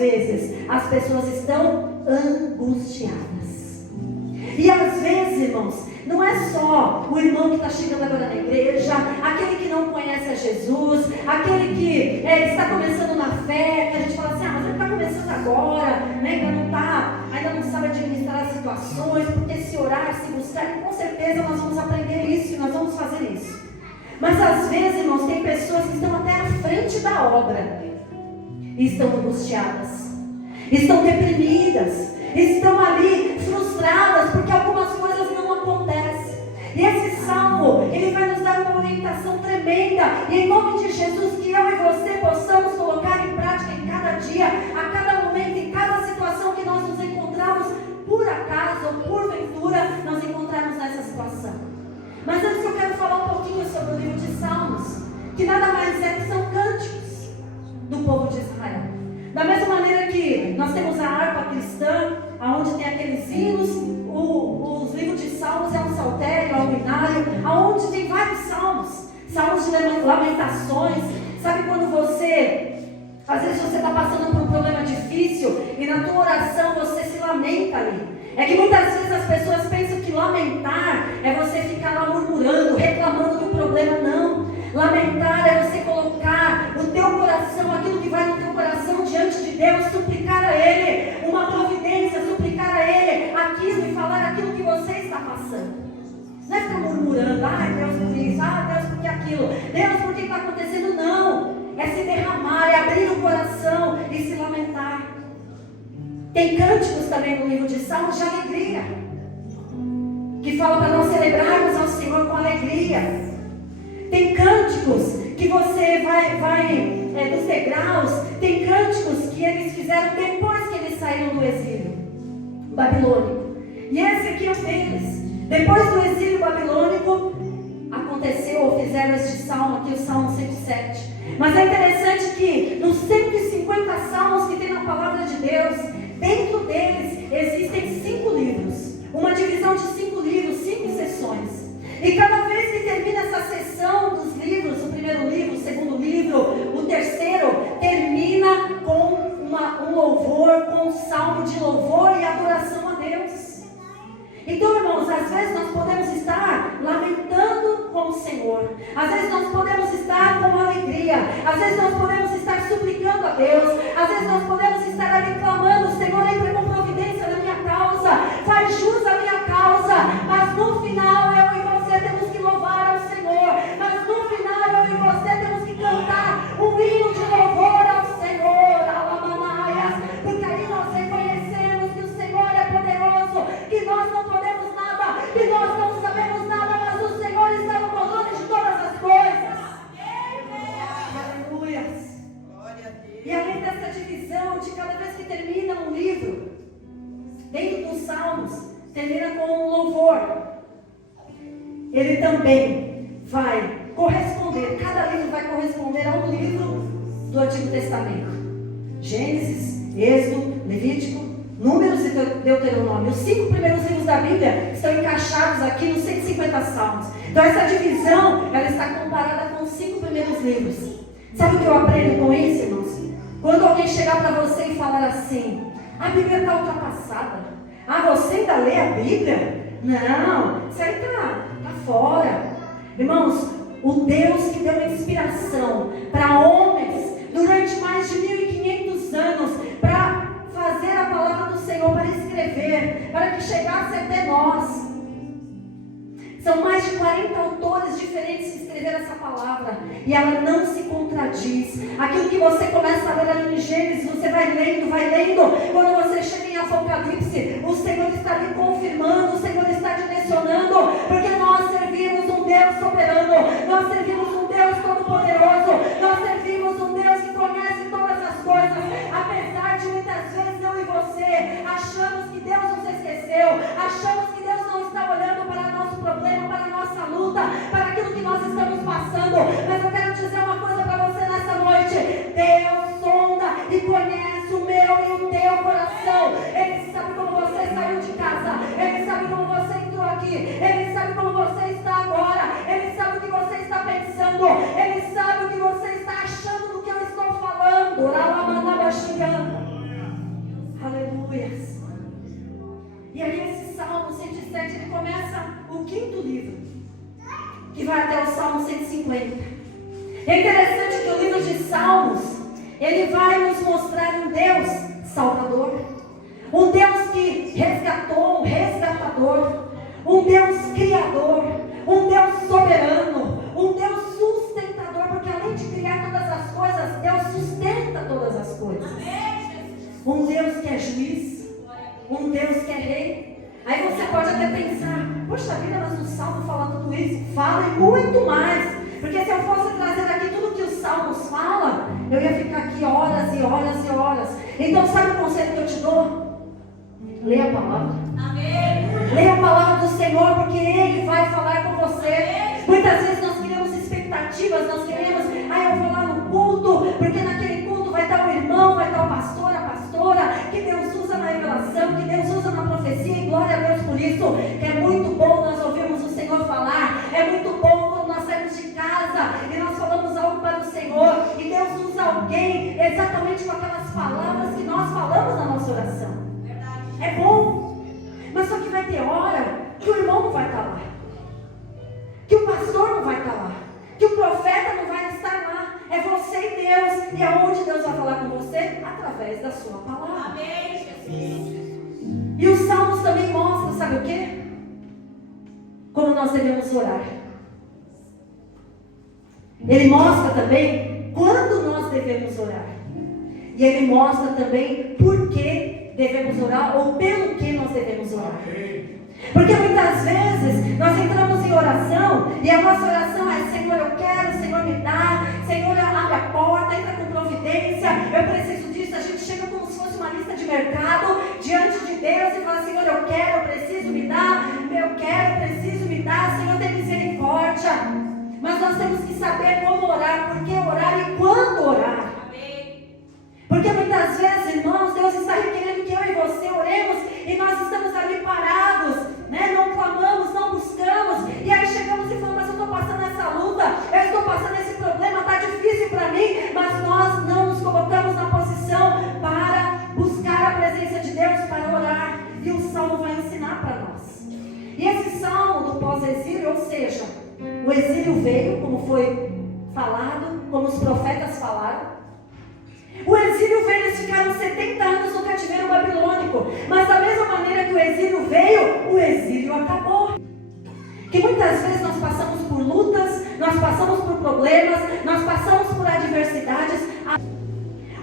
vezes as pessoas estão angustiadas. E às vezes, irmãos, não é só o irmão que está chegando agora na igreja, aquele que não conhece a Jesus, aquele que está começando na fé, que a gente fala assim, mas ele está começando agora, né? ainda não sabe administrar as situações, porque se orar, se buscar, com certeza nós vamos aprender isso e nós vamos fazer isso. Mas às vezes, irmãos, tem pessoas que estão até à frente da obra e estão angustiadas, estão deprimidas, estão ali frustradas porque algumas coisas não acontecem. E esse salmo, ele vai nos dar uma orientação tremenda. E em nome de Jesus, que eu e você possamos colocar em prática em cada dia, a cada momento, em cada situação que nós nos encontramos, por acaso ou porventura, nós encontrarmos nessa situação. Mas antes eu quero falar um pouquinho sobre o livro de Salmos, que nada mais é que são cânticos do povo de Israel. Da mesma maneira que nós temos a harpa cristã, onde tem aqueles hinos, os livros de salmos é um saltério, é um hinário, onde tem vários salmos de lamentações. Sabe quando às vezes você está passando por um problema difícil e na tua oração você se lamenta ali. É que muitas vezes as pessoas pensam que lamentar é você ficar lá murmurando, reclamando do problema. Não. Lamentar é você colocar o teu coração, aquilo que vai no teu coração diante de Deus, suplicar a Ele uma providência, suplicar a Ele aquilo e falar aquilo que você está passando. Não é ficar murmurando, Deus por isso, Deus por que aquilo, Deus por que está acontecendo. Não, é se derramar, é abrir o coração e se lamentar. Tem cânticos também no livro de Salmos de alegria, que fala para nós celebrarmos ao Senhor com alegria. Tem cânticos que você vai dos degraus, tem cânticos que eles fizeram depois que eles saíram do exílio babilônico. E esse aqui é um deles. Depois do exílio babilônico, aconteceu ou fizeram este salmo aqui, o Salmo 107. Mas é interessante que nos 150 salmos que tem na palavra de Deus, dentro deles existem 5 livros. Uma divisão de 5 livros, 5 sessões. E cada vez que termina essa sessão dos livros, o primeiro livro, o segundo livro, o terceiro, termina com um louvor, com um salmo de louvor e adoração a Deus. Então, irmãos, às vezes nós podemos estar lamentando com o Senhor, às vezes nós podemos estar com alegria, às vezes nós podemos estar suplicando a Deus, às vezes nós podemos estar ali clamando, Senhor, entra com providência na minha causa, faz jus à minha causa, mas no final eu e você temos que louvar ao Senhor, mas no final eu e você temos que cantar um hino de louvor ao Senhor, alamanaias, porque aí nós reconhecemos que o Senhor é poderoso, que nós não podemos nada, que nós não sabemos nada, mas o Senhor está no controle de todas as coisas. Aleluias. E além dessa divisão de cada vez que termina um livro, dentro dos Salmos, termina com um louvor. Ele também vai corresponder, cada livro vai corresponder a um livro do Antigo Testamento. Gênesis, Êxodo, Levítico, Números e Deuteronômio. Os 5 primeiros livros da Bíblia estão encaixados aqui nos 150 salmos. Então essa divisão, ela está comparada com os 5 primeiros livros. Sabe o que eu aprendo com isso, irmãos? Quando alguém chegar para você e falar assim, a Bíblia está ultrapassada. Você ainda lê a Bíblia? Não, isso aí está fora. Irmãos, o Deus que deu inspiração para homens durante mais de 1500 anos para fazer a palavra do Senhor, para escrever, para que chegasse até nós. São mais de 40 autores diferentes que escreveram essa palavra. E ela não se contradiz. Aquilo que você começa a ler ali em Gênesis, você vai lendo. Quando você chega em Apocalipse, o Senhor está lhe confirmando, o Senhor está direcionando. Porque nós servimos um Deus soberano. Nós servimos um Deus todo-poderoso. Nós servimos um Deus que conhece todas as coisas. Apesar de muitas vezes eu e você achamos que Deus nos esqueceu, achamos que Deus não está olhando para nosso problema, para a nossa luta, para aquilo que nós estamos passando. Mas eu quero dizer uma coisa para você nessa noite: Deus sonda e conhece o meu e o teu coração. Ele sabe como você saiu de casa, Ele sabe como você entrou aqui, Ele sabe como você está agora, Ele sabe o que você está pensando, Ele sabe o que você está achando do que eu estou falando. que vai até o Salmo 150. É interessante que o livro de Salmos, ele vai nos mostrar um Deus salvador, um Deus que resgatou, um resgatador, um Deus criador, um Deus soberano, um Deus sustentador, porque além de criar todas as coisas, Deus sustenta todas as coisas. Um Deus que é juiz, um Deus que é rei. Aí você pode até pensar, poxa vida, mas no Salmo fala tudo isso. Fala e muito mais, porque se eu fosse trazer aqui tudo que os Salmos falam, eu ia ficar aqui horas e horas e horas. Então sabe o conselho que eu te dou? Leia a palavra. Amém. Leia a palavra do Senhor, porque Ele vai falar com você. Muitas vezes nós criamos expectativas, nós queremos, eu vou lá no culto, porque naquele culto vai estar o irmão, vai estar o pastor, a pastora, que Deus usa na revelação, que Deus usa na profecia, e glória a Deus por isso, que é muito bom nós ouvirmos o Senhor falar, é muito bom quando nós saímos de casa e nós falamos algo para o Senhor, e Deus usa alguém exatamente com aquelas palavras que nós falamos na nossa oração. É bom, mas só que vai ter hora que o irmão não vai estar lá, que o pastor não vai estar lá, que o profeta não vai estar lá. É você e Deus. E aonde Deus vai falar com você? Através da sua palavra. Amém, Jesus. E os Salmos também mostram, sabe o quê? Como nós devemos orar. Ele mostra também quando nós devemos orar. E ele mostra também por que devemos orar, ou pelo que nós devemos orar. Porque muitas vezes nós entramos em oração e a nossa oração é: Senhor, eu quero, Senhor, me dá, Senhor, abre a porta, entra com providência, eu preciso disso. A gente chega como se fosse uma lista de mercado diante de Deus e fala: Senhor, eu quero, eu preciso, me dá, eu quero, eu preciso, me dá, Senhor, tem misericórdia. Mas nós temos que saber como orar, por que orar e quando orar. Porque muitas vezes, irmãos, Deus está requerendo que eu e você oremos e nós estamos ali parados, né? Não clamamos, não buscamos, e aí chegamos e falamos: mas eu estou passando essa luta, eu estou passando esse problema, está difícil para mim, mas nós não nos colocamos na posição para buscar a presença de Deus, para orar. E o Salmo vai ensinar para nós. E esse Salmo do pós-exílio, ou seja, o exílio veio, como foi falado, como os profetas falaram. O exílio veio, eles ficaram 70 anos no cativeiro babilônico. Mas da mesma maneira que o exílio veio, o exílio acabou. Que muitas vezes nós passamos por lutas, nós passamos por problemas, nós passamos por adversidades.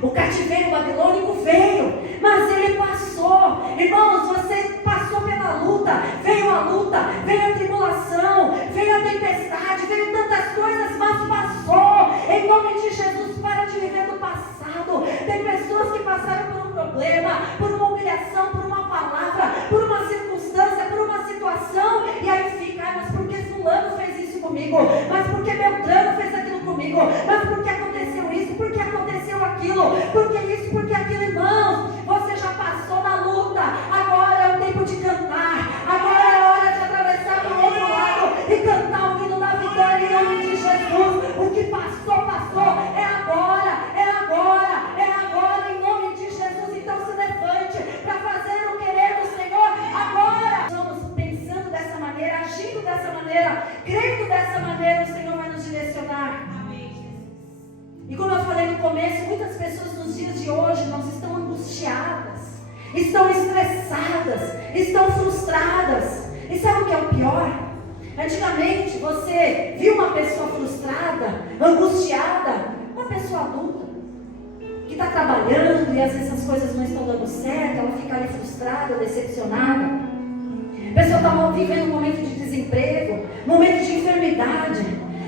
O cativeiro babilônico veio, mas ele passou. Irmãos, você passou pela luta, veio a tribulação, veio a tempestade, veio tantas coisas, mas passou. Em nome de Jesus, para de viver do passado. Tem pessoas que passaram por um problema, por uma humilhação, por uma palavra, por uma circunstância, por uma situação, e aí fica: mas por que fulano fez isso comigo? Mas por que Beltrano fez aquilo comigo? Mas por que aconteceu isso? Por que aconteceu aquilo? Por que isso? Por que aquilo? Irmãos, você já passou na luta, agora é o tempo de cantar, agora é a hora de atravessar para o outro lado e cantar o hino da vitória em nome de Jesus. O que passou, passou, é agora, em nome de Jesus. Então se levante para fazer o querer do Senhor agora. Estamos pensando dessa maneira, agindo dessa maneira, crendo dessa maneira, o Senhor vai nos direcionar. E como eu falei no começo, muitas pessoas nos dias de hoje nós estão angustiadas, estão estressadas, estão frustradas. E sabe o que é o pior? Antigamente você viu uma pessoa frustrada, angustiada, uma pessoa adulta, que está trabalhando e às vezes as coisas não estão dando certo, ela fica ali frustrada, decepcionada. A pessoa está vivendo um momento de desemprego, um momento de enfermidade.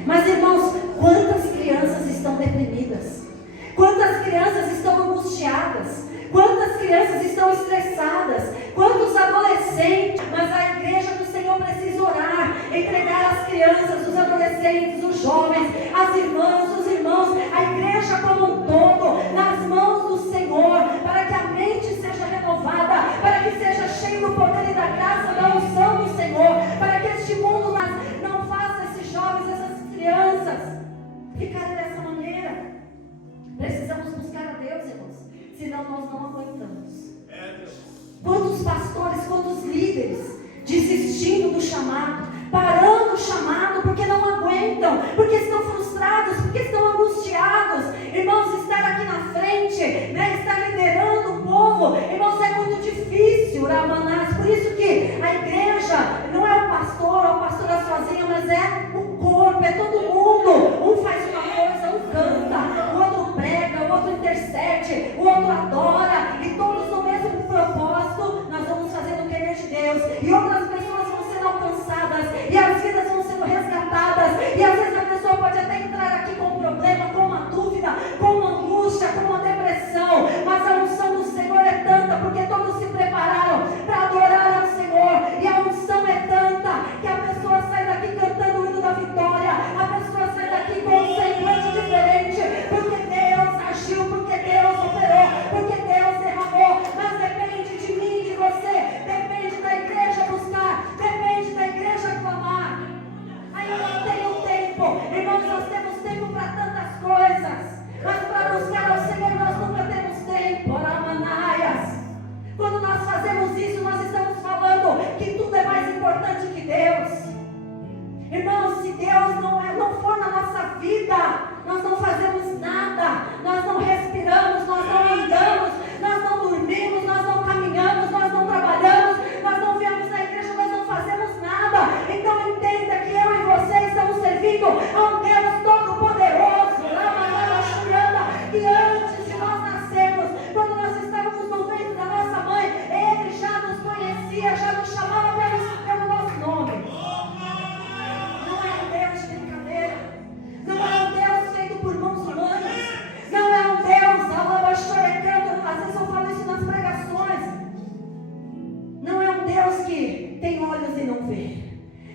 Mas irmãos, quantas crianças estão deprimidas? Quantas crianças estão angustiadas? Quantas crianças estão estressadas? Quantos adolescentes? Mas a igreja do Senhor precisa orar, entregar as crianças, os adolescentes, os jovens, as irmãs, os irmãos, a igreja como um todo, nas mãos do Senhor, para que a mente seja renovada, para que seja cheio do poder e da graça, da unção do Senhor, para que este mundo não faça esses jovens, essas crianças ficarem dessa maneira. Precisamos buscar a Deus, irmãos, senão nós não aguentamos. Quantos pastores, quantos líderes desistindo do chamado, parando o chamado porque não lutam, porque estão frustrados, porque estão angustiados. Irmãos, estar aqui na frente, né, estar liderando o povo, irmãos, é muito difícil, Ramanás. Por isso que a igreja não é o pastor ou a pastora sozinha, mas é o corpo, é todo mundo. Um faz uma coisa, um canta, o outro prega, o outro intercede, o outro adora, e todos no mesmo propósito. Nós vamos fazendo o querer de Deus, e outras pessoas vão sendo alcançadas, e as vidas vão sendo resgatadas. E às vezes a pessoa pode até entrar aqui com um problema, com uma dúvida, com uma angústia, com uma depressão, mas a unção do Senhor é tanta, porque todos se prepararam para adorar ao Senhor, e a unção é tanta que a pessoa sai daqui cantando o hino da vitória, a pessoa sai daqui com um semblante diferente, porque Deus agiu, porque Deus operou, porque Deus derramou. Mas depende de mim, de você, depende da igreja buscar, depende da igreja clamar. Aí eu não tenho tempo, irmãos, nós temos tempo para tantas coisas, mas para buscar ao Senhor nós nunca temos tempo. Aramanaias. Quando nós fazemos isso, nós estamos falando que tudo é mais importante que Deus. Irmãos, se Deus não for na nossa vida, nós não fazemos nada, nós não respiramos, nós não andamos, nós não dormimos, nós não caminhamos, nós não trabalhamos, nós não viemos na igreja, nós não fazemos nada. Então entenda que eu e você estamos servindo a um Deus todo-poderoso, que antes de nós nascermos, quando nós estávamos no ventre da nossa mãe, Ele já nos conhecia, já nos chamava pelo nosso nome. Não é um Deus de brincadeira, não é um Deus feito por mãos humanas, não é um Deus, às vezes eu falo isso nas pregações, não é um Deus que tem olhos e não vê,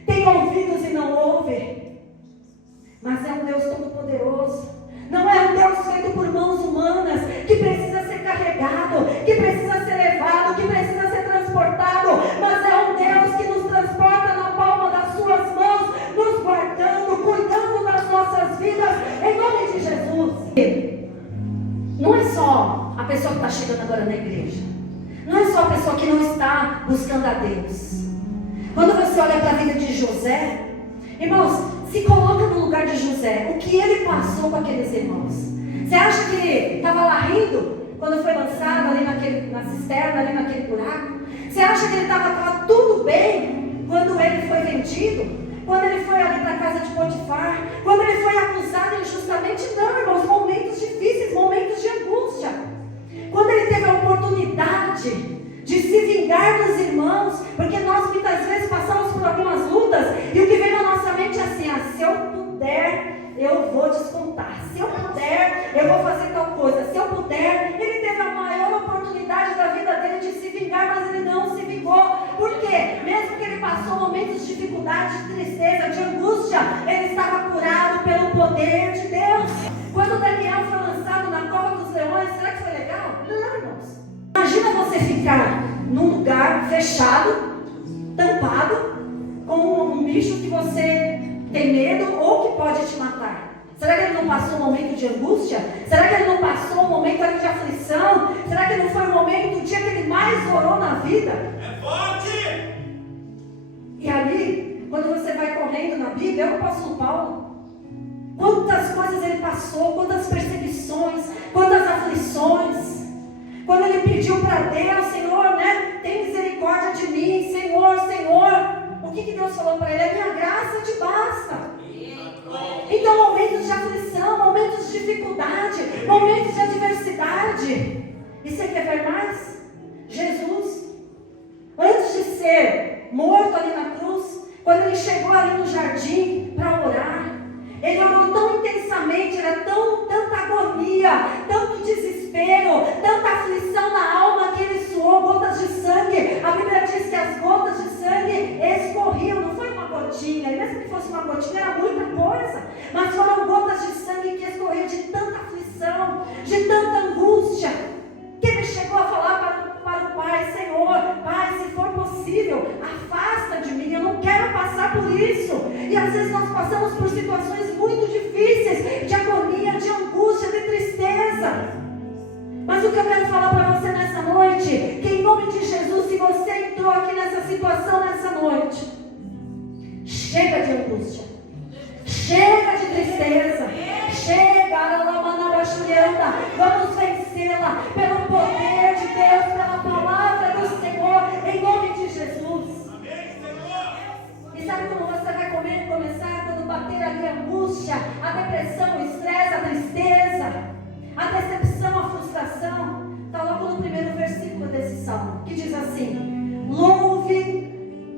tem ouvidos e não ouve, mas é um Deus todo-poderoso. Não é um Deus feito por mãos humanas, que precisa ser carregado, que precisa ser levado, que precisa ser transportado, mas é um Deus que nos transporta na palma das suas mãos, nos guardando, cuidando das nossas vidas, em nome de Jesus. Não é só a pessoa que está chegando agora na igreja, não é só a pessoa que não está buscando a Deus. Quando você olha para a vida de José, irmãos, se coloca no lugar de José, o que ele passou com aqueles irmãos. Você acha que ele estava lá rindo quando foi lançado ali na cisterna, ali naquele buraco? Você acha que ele estava tudo bem quando ele foi vendido? Quando ele foi ali para a casa de Potifar? Quando ele foi acusado injustamente? Não, irmãos, momentos difíceis, momentos de angústia. Quando ele teve a oportunidade de se vingar dos irmãos, porque nós muitas vezes passamos por algumas lutas, e o que vem na nossa mente é assim: se eu puder, eu vou descontar, se eu puder, eu vou fazer tal coisa, se eu puder. Ele teve a maior oportunidade da vida dele de se vingar, mas ele não se vingou. Por quê? Mesmo que ele passou momentos de dificuldade, de tristeza, de angústia, ele estava curado pelo poder de Deus. Quando Daniel foi lançado na cova dos leões, será que foi legal? Não, irmãos. Imagina você ficar num lugar fechado, tampado, com um bicho que você tem medo ou que pode te matar. Será que ele não passou um momento de angústia? Será que ele não passou um momento ali de aflição? Será que não foi o momento, o dia que ele mais orou na vida? É forte! E ali, quando você vai correndo na Bíblia, é o apóstolo Paulo. Quantas coisas ele passou, quantas perseguições, quantas aflições. Quando ele pediu para Deus, Senhor, né, tem misericórdia de mim, Senhor, Senhor. O que Deus falou para ele? A minha graça te basta. Então, momentos de aflição, momentos de dificuldade, momentos de adversidade. E você quer ver mais? Jesus, antes de ser morto ali na cruz, quando ele chegou ali no jardim para orar, ele orou tão intensamente, era tanta agonia, tanto desespero, tanta aflição na alma, que ele suou gotas de sangue. A Bíblia diz que as gotas de sangue escorriam, não foi uma gotinha, e mesmo que fosse uma gotinha era muita coisa, mas foram gotas de sangue que escorriam de tanta aflição, de tanta angústia, que ele chegou a falar para o Pai: Senhor, Pai, se for possível, afasta de mim, eu não quero passar por isso. E às vezes nós passamos por situações muito difíceis, de agonia, de angústia, de tristeza. Mas o que eu quero falar para você nessa noite, que em nome de Jesus, se você entrou aqui nessa situação nessa noite, chega de angústia, Chega de tristeza. Chega, vamos vencê-la pelo poder de Deus, pela palavra do Senhor, em nome de Jesus. E sabe como você vai começar quando bater ali a angústia, a depressão, o estresse, a tristeza, a decepção, a frustração? Está logo no primeiro versículo desse salmo, que diz assim: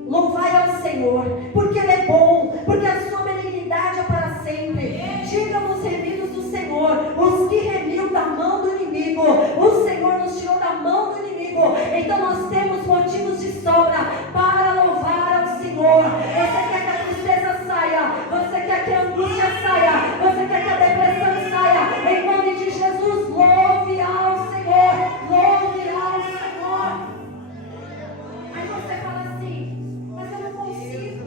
louvai ao Senhor, porque Ele é bom, porque a sua benignidade é para sempre. Digam os remidos do Senhor, os que remiam da mão do inimigo. O Senhor nos tirou da mão do inimigo. Então nós temos motivos de sobra para louvar ao Senhor. Você quer que a tristeza saia, você quer que a angústia saia, você quer que a depressão saia, em nome de Jesus, louve ao Senhor, louve ao Senhor. Aí você fala assim: mas eu não consigo.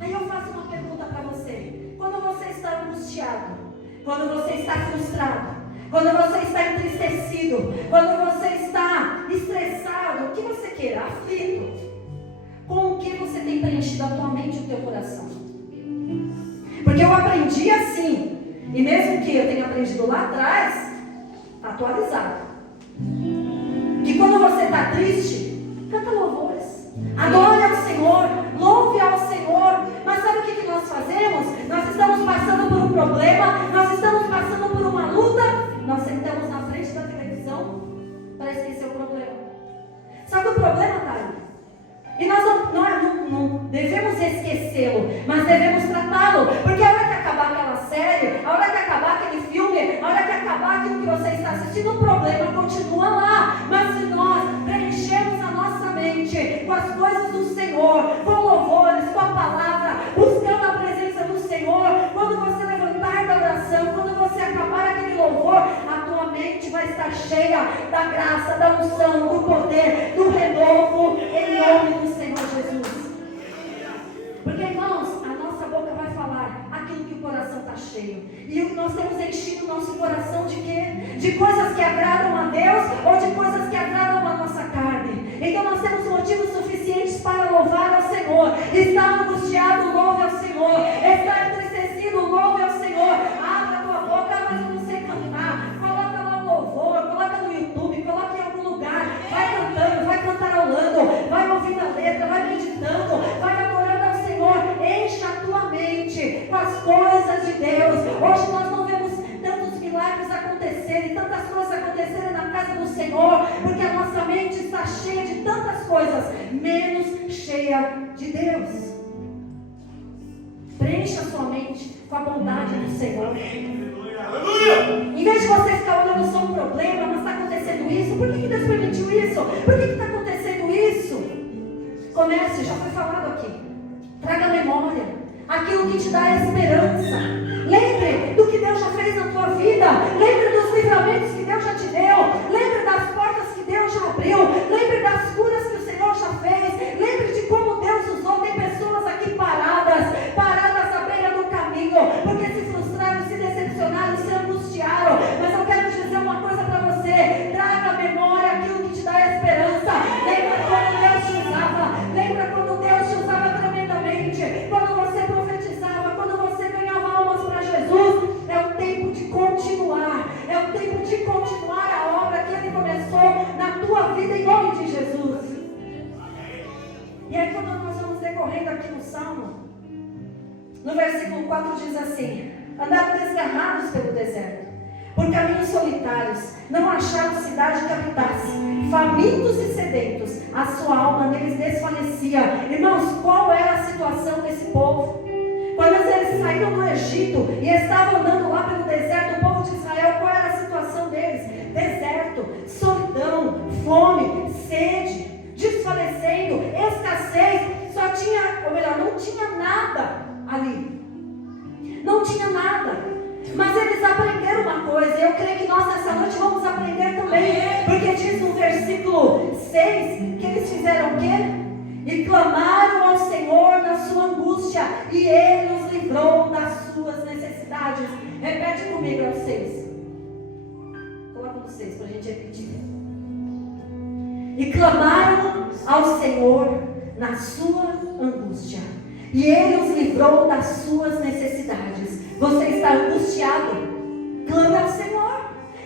Aí eu faço uma pergunta para você: quando você está angustiado, quando você está frustrado, quando você está entristecido, quando você está estressado, o que você quer? Aflito, com o que você tem preenchido a tua mente e o teu coração? Porque eu aprendi assim, e mesmo que eu tenha aprendido lá atrás, está atualizado, que quando você está triste, canta louvores, adore ao Senhor, louve ao Senhor. Mas sabe o que nós fazemos? Nós estamos passando por um problema, nós estamos passando por uma luta, nós sentamos na frente da televisão para esquecer o problema. Só que o problema está aí. E nós não devemos esquecê-lo, mas devemos tratá-lo. Porque a hora que acabar aquela série, a hora que acabar aquele filme, a hora que acabar aquilo que você está assistindo, o problema continua lá. Mas se nós preenchermos a nossa mente com as coisas do Senhor, com louvores, com a palavra, buscando a presença do Senhor, quando você levantar da oração, quando você acabar aquele louvor, a tua mente vai estar cheia da graça, da unção, do poder, do renovo, em nome do Senhor Jesus. Porque, irmãos, a nossa boca vai falar aquilo que o coração está cheio. E nós temos enchido o nosso coração de quê? De coisas que agradam a Deus ou de coisas que agradam a nossa carne. Então nós temos motivos suficientes para louvar ao Senhor. Está angustiado, louve ao Senhor. Está entristecido, louve ao Senhor. Abra a tua boca, mas eu não sei cantar. Coloca lá o louvor, coloca no YouTube, coloca em algum lugar. Vai cantando, vai cantarolando, vai ouvindo a letra, vai meditando, vai adorando ao Senhor. Encha a tua mente com as coisas de Deus. Hoje nós não vemos tantos milagres acontecerem, tantas coisas acontecerem na casa do Senhor, porque a nossa mente está cheia de tantas coisas, menos cheia de Deus. Preencha a sua mente com a bondade do Senhor. Em vez de você ficar olhando só um problema, mas está acontecendo isso, por que Deus permitiu isso? Por que está acontecendo isso? Comece, já foi falado aqui. Traga memória aquilo que te dá esperança. Lembre do que Deus já fez na tua vida. Lembre dos livramentos que Deus já te deu. Lembre das portas que Deus já abriu. Lembre das curas que o Senhor já fez. Lembre de como Deus usou. Tem pessoas aqui paradas à beira do caminho, porque se frustraram, se decepcionaram, se angustiaram. Mas eu quero dizer uma coisa para você: traga à memória aquilo que te dá esperança. Lembra quando Deus te usava. Lembra quando Deus te usava tremendamente. Quando você profetizava, quando você ganhava almas para Jesus. É o tempo de continuar. É o tempo de continuar a obra que Ele começou na tua vida, em nome de Jesus. E aí, quando nós vamos decorrendo aqui no Salmo, no versículo 4 diz assim: andaram desgarrados pelo deserto, por caminhos solitários, não acharam cidade que habitasse, famintos e sedentos, a sua alma neles desfalecia. Irmãos, qual era a situação desse povo? Quando eles saíram do Egito e estavam andando lá pelo deserto, o povo de Israel, qual era a situação deles? Deserto, solidão, fome, sede, desfalecendo, escassez. Só tinha, ou melhor, não tinha nada ali. Não tinha nada. Mas eles aprenderam uma coisa, e eu creio que nós nessa noite vamos aprender também. Porque diz no versículo 6 que eles fizeram o quê? E clamaram ao Senhor na sua angústia, e Ele os livrou das suas necessidades. Repete comigo, é o 6. Coloca no 6 para a gente repetir. E clamaram ao Senhor na sua angústia, E Ele os livrou das suas necessidades. Você está angustiado? Clame ao Senhor.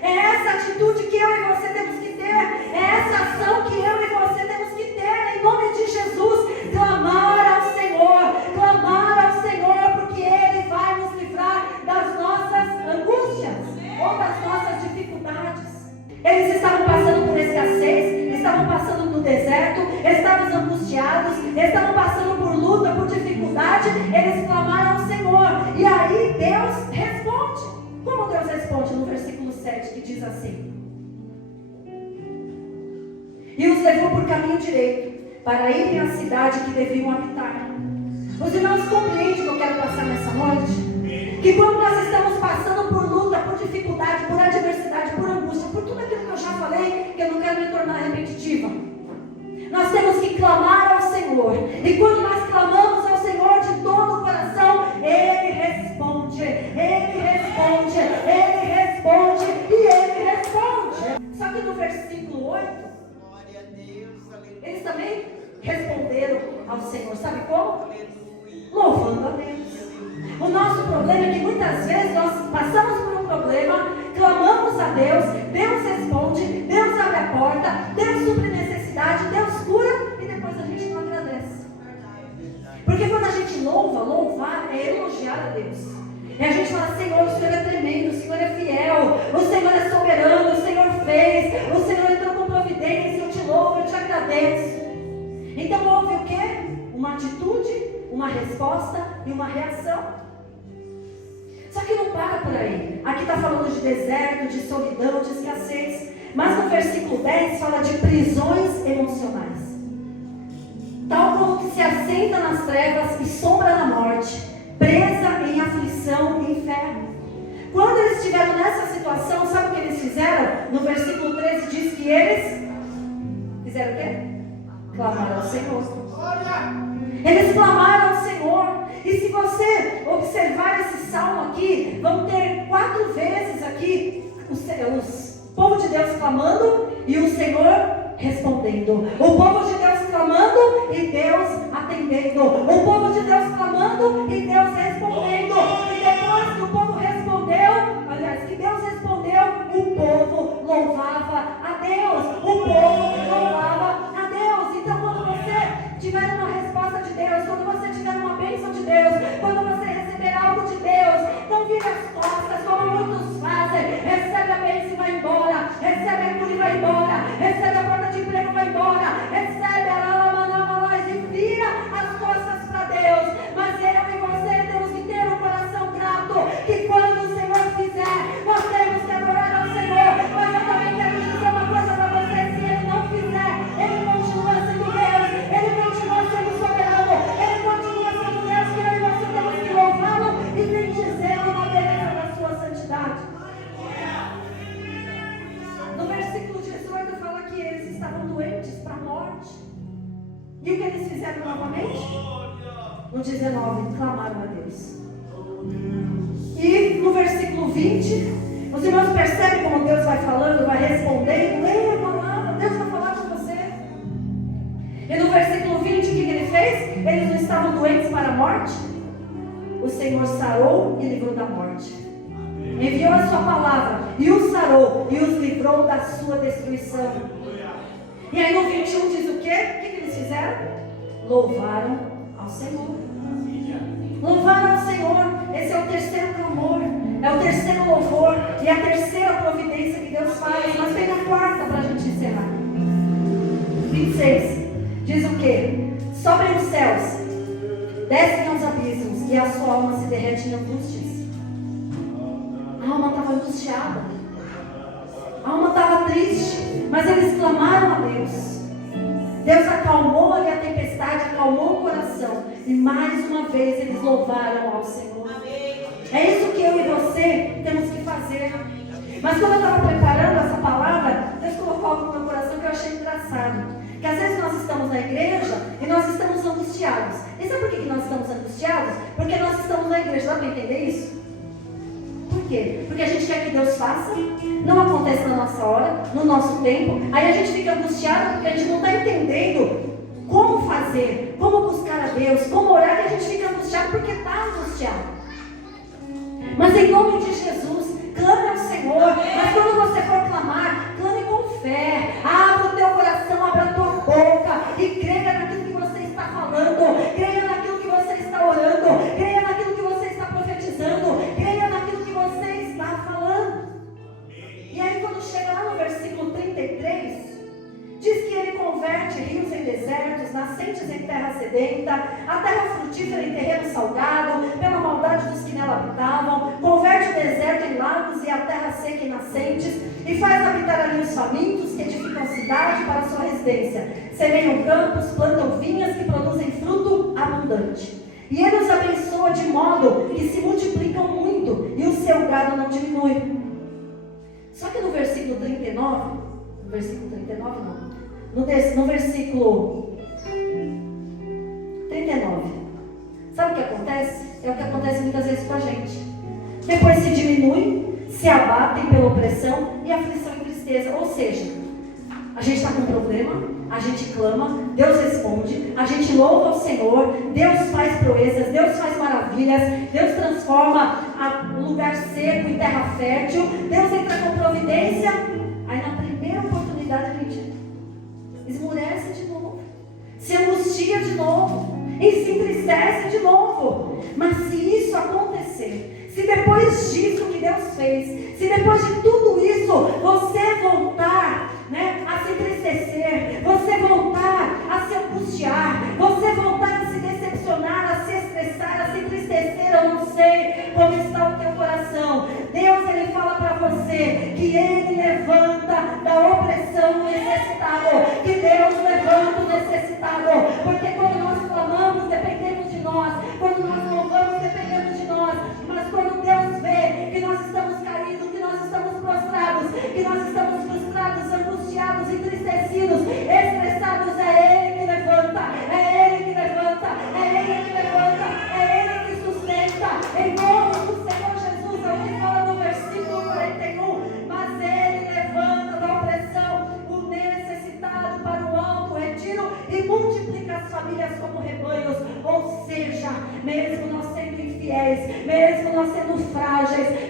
É essa atitude que eu e você temos que ter. É essa ação que eu e você temos que ter. Em nome de Jesus, clamar ao Senhor. Clamar ao Senhor, porque Ele vai nos livrar das nossas angústias ou das nossas dificuldades. Eles estavam passando por escassez, estavam passando no deserto, estavam angustiados, estavam passando por luta, por dificuldade. Eles clamaram ao Senhor. E aí Deus responde. Como Deus responde no versículo 7, que diz assim: e os levou por caminho direito, para irem à cidade que deviam habitar. Os irmãos compreendem o que eu quero passar nessa noite? Que quando nós estamos passando por luta, por dificuldade, por adversidade, por angústia, por tudo aquilo que eu já falei, que eu não quero me tornar repetitiva, nós temos que clamar ao Senhor. E quando nós clamamos ao Senhor de todo o coração, Ele responde, Ele responde, Ele responde e Ele responde. Só que no versículo 8, eles também responderam ao Senhor. Sabe como? Louvando a Deus. O nosso problema é que muitas vezes nós passamos por um problema, clamamos a Deus, Deus responde, Deus abre a porta, Deus supre necessidade, Deus cura e depois a gente não agradece. Porque quando a gente louvar é elogiar a Deus. E a gente fala: Senhor, o Senhor é tremendo, o Senhor é fiel, o Senhor é soberano, o Senhor fez, o Senhor entrou com providência, eu te louvo, eu te agradeço. Então houve o quê? Uma atitude, uma resposta e uma reação. Só que não para por aí. Aqui está falando de deserto, de solidão, de escassez. Mas no versículo 10 fala de prisões emocionais. Tal como que se assenta nas trevas e sombra da morte, presa em aflição e inferno. Quando eles estiveram nessa situação, sabe o que eles fizeram? No versículo 13 diz que eles fizeram o quê? Clamaram ao Senhor. Eles clamaram ao Senhor. E se você observar esse salmo aqui, vão ter 4 vezes aqui o povo de Deus clamando e o Senhor respondendo. O povo de Deus clamando e Deus atendendo. O povo de Deus clamando e Deus respondendo. E depois que o povo respondeu, aliás, que Deus respondeu, o povo louvava a Deus. O povo louvava a Deus. Então quando você tiver uma resposta de Deus, quando você tiver uma bênção de Deus, quando você receber algo de Deus, não vire as costas como muitos fazem. Recebe a bênção e vai embora. Recebe a cura e vai embora. Recebe a porta de emprego e vai embora. Recebe a lalamanamalaís e vira as costas para Deus. Mas eu e você temos que ter um coração grato, que quando o Senhor fizer, nós temos que adorar ao Senhor. Mas eu também quero dizer uma coisa para você: se Ele não fizer, Ele continua sendo Deus, Ele continua sendo soberano, Ele continua sendo Deus, que eu e você temos que louvá-lo e bendizê-lo na beleza da sua santidade. No versículo 18 fala que eles estavam doentes para a morte. E o que eles fizeram novamente? No 19, clamaram a Deus. E no versículo 20, os irmãos percebem como Deus vai falando, vai respondendo. Leia a palavra, Deus vai falar com você. E no versículo 20, o que ele fez? Eles não estavam doentes para a morte? O Senhor sarou e livrou da morte. Enviou a sua palavra e os sarou e os livrou da sua destruição. E aí no 21 diz o quê? O que eles fizeram? Louvaram ao Senhor. Louvaram ao Senhor. Esse é o terceiro clamor, é o terceiro louvor e a terceira providência que Deus faz. Mas tem a quarta para a gente encerrar. 26 diz o quê? Sobem os céus, descem aos abismos e a sua alma se derrete em angústias. A alma estava angustiada, a alma estava triste, mas eles clamaram a Deus. Deus acalmou ali a tempestade, acalmou o coração, e mais uma vez eles louvaram ao Senhor. É isso que eu e você temos que fazer. Mas quando eu estava preparando essa palavra, Deus colocou algo no meu coração que eu achei engraçado. Que às vezes nós estamos na igreja e nós estamos angustiados. E sabe por que nós estamos angustiados? Porque nós estamos na igreja. Dá para entender isso? Por quê? Porque a gente quer que Deus faça, não acontece na nossa hora, no nosso tempo. Aí a gente fica angustiado porque a gente não está entendendo como fazer, como buscar a Deus, como orar, e a gente fica angustiado porque está angustiado. Mas em nome de Jesus, clame ao Senhor. Mas quando você for clamar, clame com fé. Abra o teu coração, abra a tua boca e creia naquilo que você está falando, creia naquilo que você está orando, creia naquilo que você está profetizando, creia naquilo que você está falando. E aí quando chega lá no versículo 33, diz que ele converte rios em desertos, nascentes em terra sedenta, a terra frutífera em terreno salgado, pela maldade dos que nela habitavam, converte o deserto em lagos e a terra seca em nascentes, e faz habitar ali os famintos que edificam cidade para sua residência, semeiam campos, plantam vinhas que produzem fruto abundante. E ele os abençoa de modo que se multiplicam muito, e o seu gado não diminui. Só que no versículo 39 não, no versículo 39, sabe o que acontece? É o que acontece muitas vezes com a gente. Depois se diminui, se abatem pela opressão e aflição e tristeza. Ou seja, a gente está com um problema, a gente clama, Deus responde, a gente louva o Senhor, Deus faz proezas, Deus faz maravilhas, Deus transforma o lugar seco em terra fértil, Deus entra com providência. Aí na primeira oportunidade a gente esmurece de novo, se angustia de novo e se entristece de novo. Mas se isso acontecer, se depois disso que Deus fez, se depois de tudo isso você voltar, a se entristecer, você voltar a se angustiar, você voltar a se decepcionar, a se estressar, a se entristecer, eu não sei como está o teu coração. Deus, Ele fala para você que Ele levanta da opressão o necessitado, que Deus levanta o necessitado, porque quando nós clamamos, dependemos de nós, quando nós louvamos, dependemos de nós, mas quando Deus vê que nós estamos caídos, que nós estamos prostrados, que nós estamos frustrados, angustiados, entristecidos, estressados, é Ele que levanta, é Ele que levanta, é Ele que levanta, é Ele que sustenta, em nome do Senhor Jesus. Ele fala no versículo 41, mas Ele levanta da opressão o necessitado para o alto retiro e multiplica as famílias como rebanhos. Ou seja, mesmo nós sendo infiéis, mesmo nós sendo frágeis,